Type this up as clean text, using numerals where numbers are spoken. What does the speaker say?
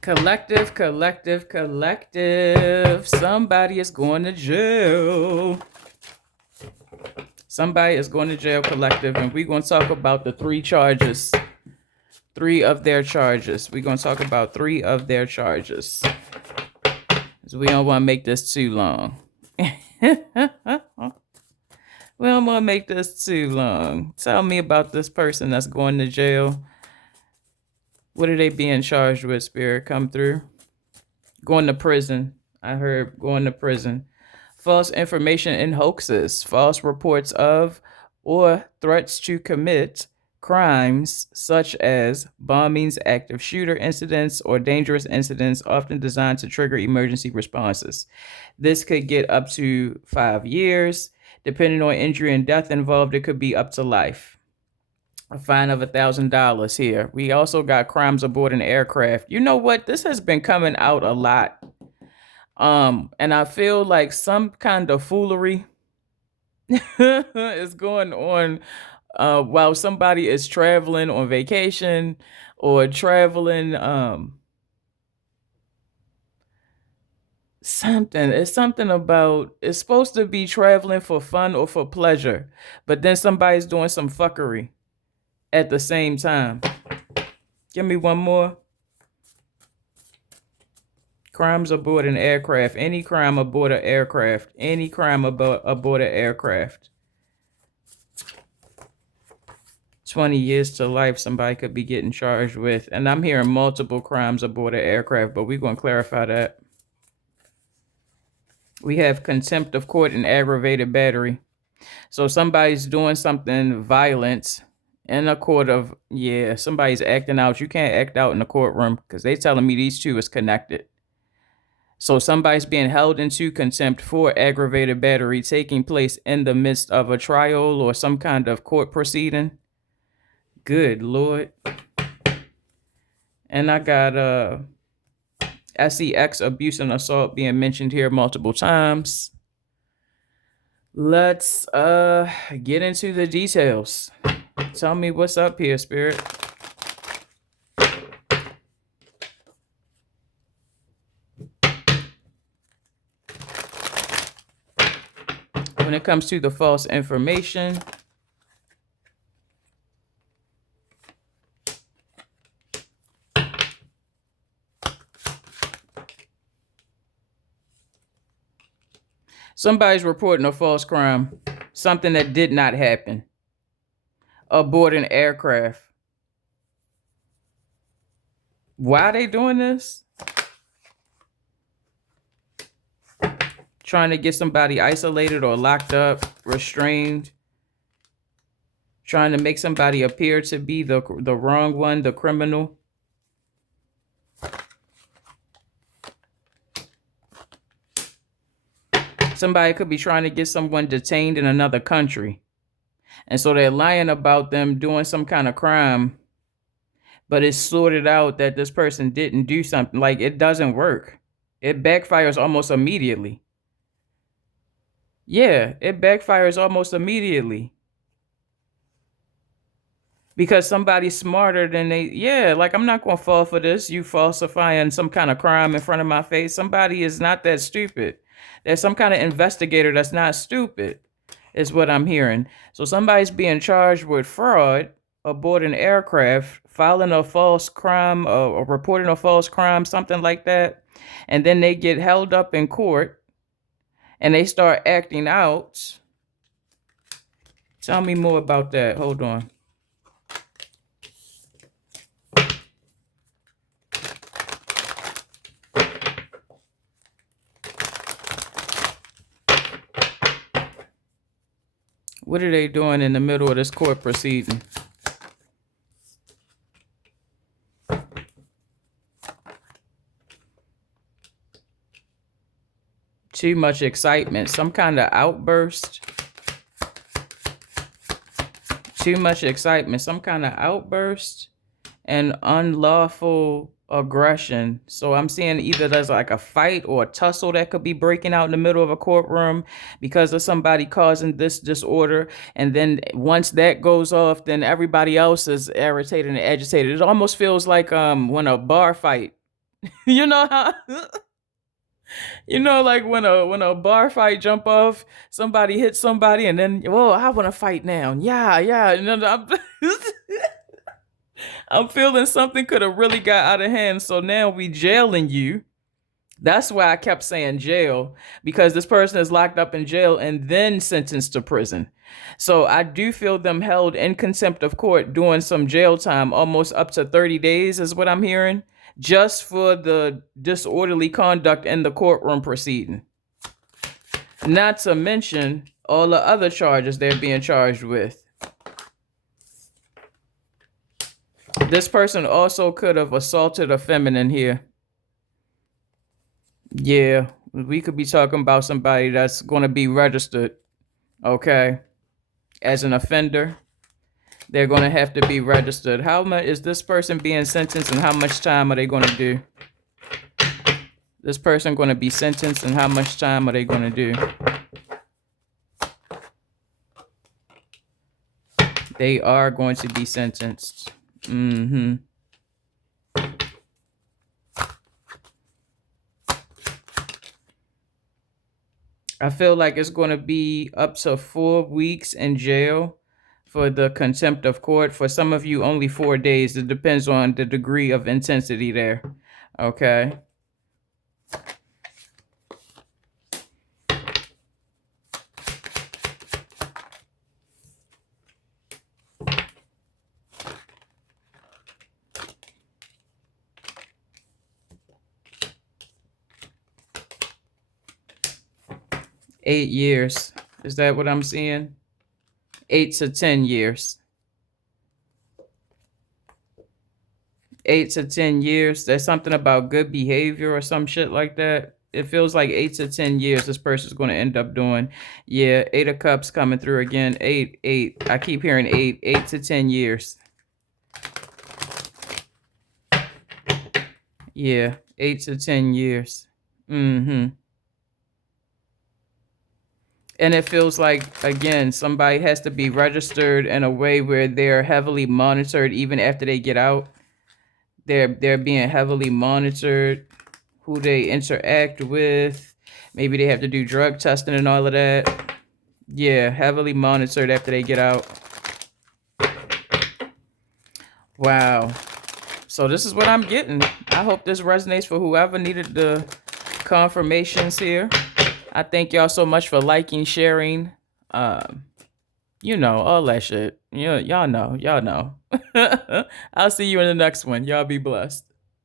Collective, collective, collective. Somebody is going to jail. Somebody is going to jail, collective, and we're going to talk about the three charges. Three of their charges. We're going to talk about three of their charges. So we don't want to make this too long. We don't want to make this too long. Tell me about this person that's going to jail. What are they being charged with, Spirit? Come through. Going to prison. I heard going to prison. False information and hoaxes. False reports of or threats to commit crimes such as bombings, active shooter incidents, or dangerous incidents often designed to trigger emergency responses. This could get up to 5 years. Depending on injury and death involved, it could be up to life. A fine of $1,000 here. We also got crimes aboard an aircraft. You know what? This has been coming out a lot. And I feel like some kind of foolery is going on while somebody is traveling on vacation or traveling something. It's something about it's supposed to be traveling for fun or for pleasure, but then somebody's doing some fuckery at the same time. Give me one more. Crimes aboard an aircraft. Any crime aboard an aircraft. Any crime aboard an aircraft. 20 years to life somebody could be getting charged with. And I'm hearing multiple crimes aboard an aircraft, but we're going to clarify that. We have contempt of court and aggravated battery. So somebody's doing something violent in a court of, somebody's acting out. You can't act out in the courtroom because they telling me these two is connected. So somebody's being held into contempt for aggravated battery taking place in the midst of a trial or some kind of court proceeding. Good Lord. And I got SEX, abuse and assault, being mentioned here multiple times. Let's get into the details. Tell me what's up here, Spirit. When it comes to the false information, somebody's reporting a false crime, something that did not happen, aboard an aircraft. Why are they doing this? Trying to get somebody isolated or locked up, restrained. Trying to make somebody appear to be the wrong one, the criminal. Somebody could be trying to get someone detained in another country. And so they're lying about them doing some kind of crime. But it's sorted out that this person didn't do something. Like, it doesn't work. It backfires almost immediately. Yeah, it backfires almost immediately. Because somebody's smarter than they, like, I'm not going to fall for this. You falsifying some kind of crime in front of my face. Somebody is not that stupid. There's some kind of investigator that's not stupid, is what I'm hearing. So somebody's being charged with fraud aboard an aircraft, filing a false crime or reporting a false crime, something like that. And then they get held up in court and they start acting out. Tell me more about that. Hold on. What are they doing in the middle of this court proceeding? Too much excitement. Some kind of outburst. Too much excitement. Some kind of outburst and unlawful aggression. So I'm seeing either there's like a fight or a tussle that could be breaking out in the middle of a courtroom because of somebody causing this disorder. And then once that goes off, then everybody else is irritated and agitated. It almost feels like when a bar fight You know how like when a bar fight jump off, somebody hits somebody and then, whoa, I want to fight now. Yeah, yeah. And then I'm feeling something could have really got out of hand. So now we jailing you. That's why I kept saying jail, because this person is locked up in jail and then sentenced to prison. So I do feel them held in contempt of court doing some jail time, almost up to 30 days is what I'm hearing, just for the disorderly conduct in the courtroom proceeding. Not to mention all the other charges they're being charged with. This person also could have assaulted a feminine here. Yeah, we could be talking about somebody that's going to be registered, okay, as an offender. They're going to have to be registered. How much is this person being sentenced, and how much time are they going to do? This person going to be sentenced, and how much time are they going to do? They are going to be sentenced. I feel like it's going to be up to 4 weeks in jail for the contempt of court. For some of you, only 4 days. It depends on the degree of intensity there. Okay. $8 years. Is that what I'm seeing? 8 to 10 years. 8 to 10 years. There's something about good behavior or some shit like that. It feels like 8 to 10 years this person's going to end up doing. Yeah, 8 of Cups coming through again. 8. I keep hearing 8. 8 to 10 years. Yeah, 8 to 10 years. And it feels like, again, somebody has to be registered in a way where they're heavily monitored even after they get out. They're being heavily monitored, who they interact with. Maybe they have to do drug testing and all of that. Yeah, heavily monitored after they get out. Wow. So this is what I'm getting. I hope this resonates for whoever needed the confirmations here. I thank y'all so much for liking, sharing, all that shit. Y'all know. I'll see you in the next one. Y'all be blessed.